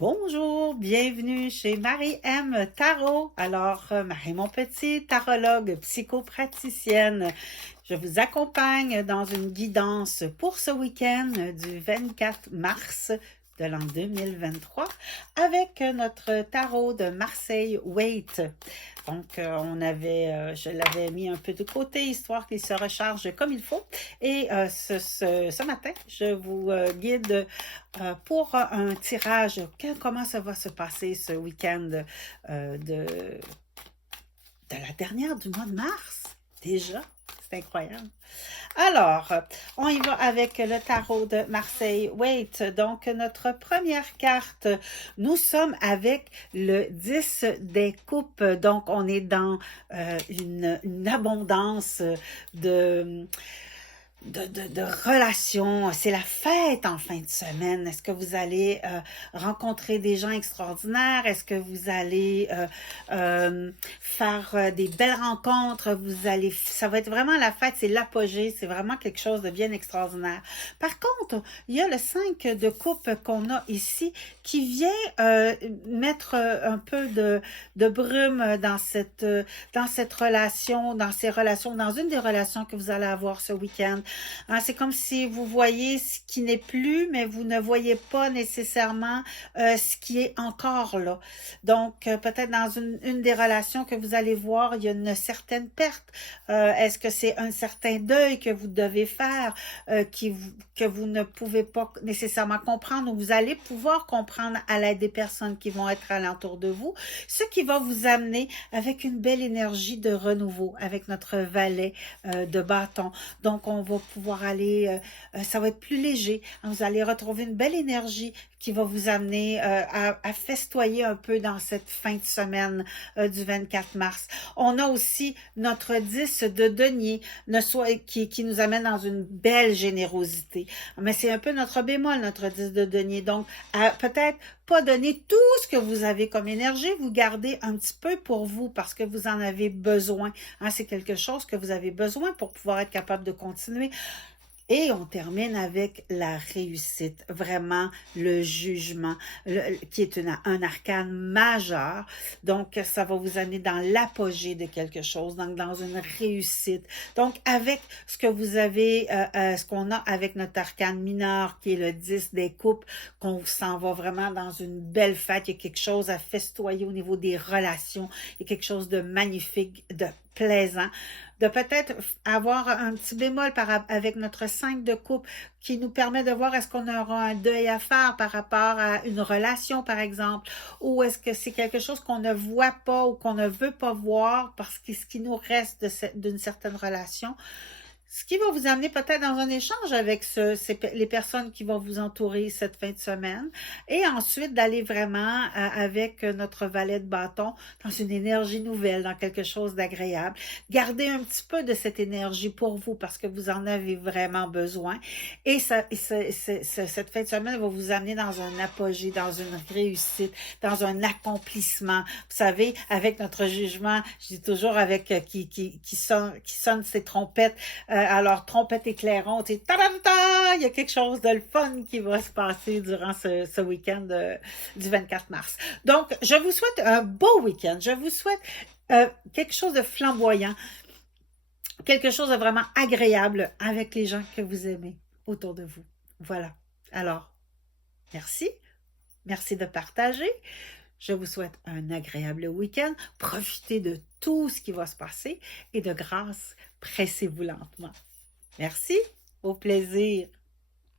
Bonjour, bienvenue chez Marie-M Tarot. Alors, Marie mon petit, tarologue, psychopraticienne. Je vous accompagne dans une guidance pour ce week-end du 24 mars de l'an 2023 avec notre tarot de Marseille Waite. Donc, je l'avais mis un peu de côté, histoire qu'il se recharge comme il faut. Et ce matin, je vous guide pour un tirage. Comment ça va se passer ce week-end de la dernière du mois de mars? Déjà, c'est incroyable. Alors, on y va avec le tarot de Marseille Waite. Donc, notre première carte, nous sommes avec le 10 des coupes. Donc, on est dans une abondance de relations. C'est la fête en fin de semaine. Est-ce que vous allez rencontrer des gens extraordinaires? Est-ce que vous allez faire des belles rencontres? Ça va être vraiment la fête, c'est l'apogée, c'est vraiment quelque chose de bien extraordinaire. Par contre, il y a le 5 de coupe qu'on a ici qui vient mettre un peu de brume dans cette relation, dans une des relations que vous allez avoir ce week-end. Hein, c'est comme si vous voyez ce qui n'est plus, mais vous ne voyez pas nécessairement ce qui est encore là. Donc, peut-être dans une des relations que vous allez voir, il y a une certaine perte. Est-ce que c'est un certain deuil que vous devez faire, que vous ne pouvez pas nécessairement comprendre, ou vous allez pouvoir comprendre à l'aide des personnes qui vont être alentour de vous, ce qui va vous amener avec une belle énergie de renouveau, avec notre valet de bâton. Donc, on va pouvoir aller, ça va être plus léger. Vous allez retrouver une belle énergie qui va vous amener à festoyer un peu dans cette fin de semaine du 24 mars. On a aussi notre 10 de denier qui nous amène dans une belle générosité. Mais c'est un peu notre bémol, notre 10 de denier. Donc, peut-être pas donner tout ce que vous avez comme énergie, vous gardez un petit peu pour vous parce que vous en avez besoin. Hein, c'est quelque chose que vous avez besoin pour pouvoir être capable de continuer. Et on termine avec la réussite, vraiment le jugement, qui est un arcane majeur. Donc, ça va vous amener dans l'apogée de quelque chose, donc dans une réussite. Donc, avec ce que vous avez, ce qu'on a avec notre arcane mineur, qui est le 10 des coupes, qu'on s'en va vraiment dans une belle fête. Il y a quelque chose à festoyer au niveau des relations. Il y a quelque chose de magnifique, de plaisant, de peut-être avoir un petit bémol avec notre 5 de coupe qui nous permet de voir est-ce qu'on aura un deuil à faire par rapport à une relation, par exemple, ou est-ce que c'est quelque chose qu'on ne voit pas ou qu'on ne veut pas voir parce que ce qui nous reste d'une certaine relation. Ce qui va vous amener peut-être dans un échange avec les personnes qui vont vous entourer cette fin de semaine. Et ensuite, d'aller vraiment avec notre valet de bâton dans une énergie nouvelle, dans quelque chose d'agréable. Gardez un petit peu de cette énergie pour vous parce que vous en avez vraiment besoin. Et cette fin de semaine va vous amener dans un apogée, dans une réussite, dans un accomplissement. Vous savez, avec notre jugement, je dis toujours avec qui sonne ses trompettes, alors, trompette et clairon, tu sais, il y a quelque chose de le fun qui va se passer durant ce week-end du 24 mars. Donc, je vous souhaite un beau week-end. Je vous souhaite quelque chose de flamboyant, quelque chose de vraiment agréable avec les gens que vous aimez autour de vous. Voilà. Alors, merci. Merci de partager. Je vous souhaite un agréable week-end. Profitez de tout ce qui va se passer et de grâce, pressez-vous lentement. Merci, au plaisir.